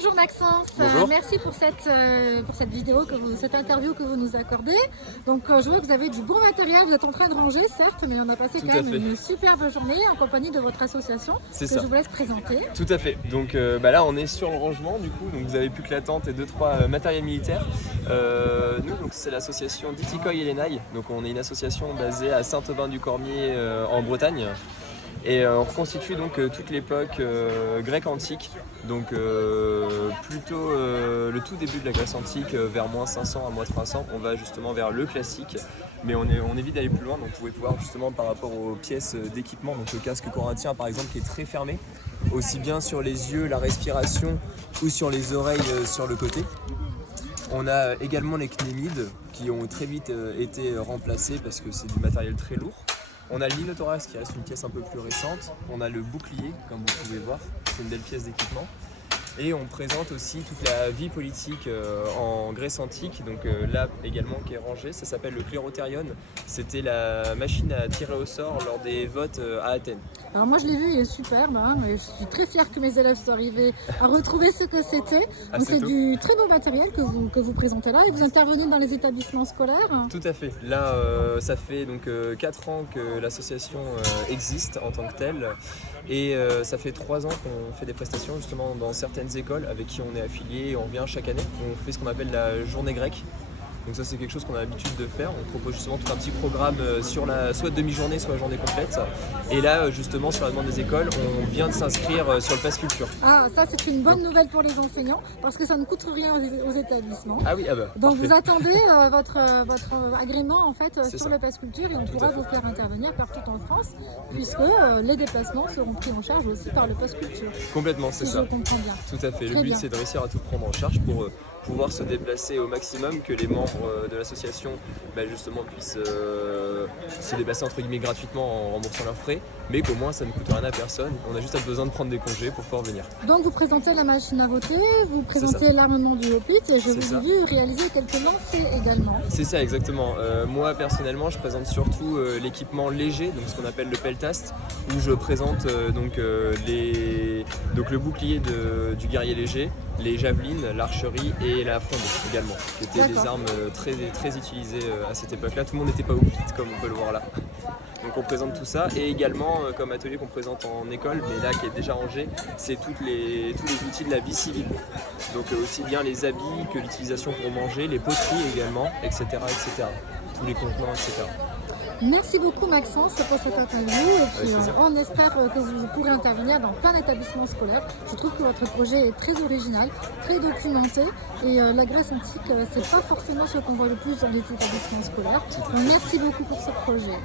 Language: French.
Bonjour Maxence, Bonjour. merci pour cette vidéo, cette interview que vous nous accordez. Donc je vois que vous avez du bon matériel, vous êtes en train de ranger certes, mais on a passé quand même une superbe journée en compagnie de votre association que je vous laisse présenter. Tout à fait, donc là on est sur le rangement du coup, donc vous avez plus que la tente et 2-3 matériels militaires. Nous donc c'est l'association Ditikoy Elenai, donc on est une association basée à Saint-Aubin-du-Cormier en Bretagne. Et on reconstitue donc toute l'époque grecque antique, donc plutôt le tout début de la Grèce antique, vers moins 500 à moins 300, on va justement vers le classique, mais on évite d'aller plus loin, donc vous pouvez voir justement par rapport aux pièces d'équipement, donc le casque corinthien par exemple qui est très fermé, aussi bien sur les yeux, la respiration ou sur les oreilles sur le côté. On a également les cnémides qui ont très vite été remplacés parce que c'est du matériel très lourd. On a le l'inothorax qui reste une pièce un peu plus récente. On a le bouclier, comme vous pouvez voir, c'est une belle pièce d'équipement. Et on présente aussi toute la vie politique en Grèce antique, donc là également qui est rangée, ça s'appelle le Clérothérion. C'était la machine à tirer au sort lors des votes à Athènes. Alors moi je l'ai vu, il est superbe, mais je suis très fière que mes élèves soient arrivés à retrouver ce que c'était. Donc c'est du très beau matériel que vous présentez là et vous intervenez dans les établissements scolaires. Tout à fait. Là ça fait donc 4 ans que l'association existe en tant que telle et ça fait 3 ans qu'on fait des prestations justement dans certaines écoles avec qui on est affilié, on vient chaque année, on fait ce qu'on appelle la journée grecque. Donc ça c'est quelque chose qu'on a l'habitude de faire, on propose justement tout un petit programme sur soit demi-journée, soit journée complète. Et là justement sur la demande des écoles, on vient de s'inscrire sur le Pass Culture. Ah ça c'est une bonne nouvelle pour les enseignants parce que ça ne coûte rien aux établissements. Ah oui, ah bah. Donc parfait. vous attendez votre agrément en fait sur le Pass Culture et on pourra vous faire intervenir partout en France puisque les déplacements seront pris en charge aussi par le Pass Culture. Complètement, c'est ça. Je comprends bien. Tout à fait. Très le but bien. c'est de réussir à tout prendre en charge pour pouvoir se déplacer au maximum, que les membres de l'association justement puissent se déplacer entre guillemets gratuitement en remboursant leurs frais, mais qu'au moins ça ne coûte rien à personne, on a juste besoin de prendre des congés pour pouvoir venir. Donc vous présentez la machine à voter, vous présentez l'armement du Hoplite et je vous ai vu réaliser quelques lancers également. C'est ça exactement, moi personnellement je présente surtout l'équipement léger, donc ce qu'on appelle le peltast, où je présente donc le bouclier du guerrier léger, les javelines, l'archerie et la fronde également, qui étaient des armes très utilisées à cette époque-là. Tout le monde n'était pas hoplite comme on peut le voir là. Donc on présente tout ça et également comme atelier qu'on présente en école, mais là qui est déjà rangé, c'est tous les outils de la vie civile. Donc aussi bien les habits que l'utilisation pour manger, les poteries également, etc. Tous les contenants, etc. Merci beaucoup Maxence pour cette interview et puis on espère que vous pourrez intervenir dans plein d'établissements scolaires. Je trouve que votre projet est très original, très documenté et la Grèce antique c'est pas forcément ce qu'on voit le plus dans les établissements scolaires. Donc merci beaucoup pour ce projet.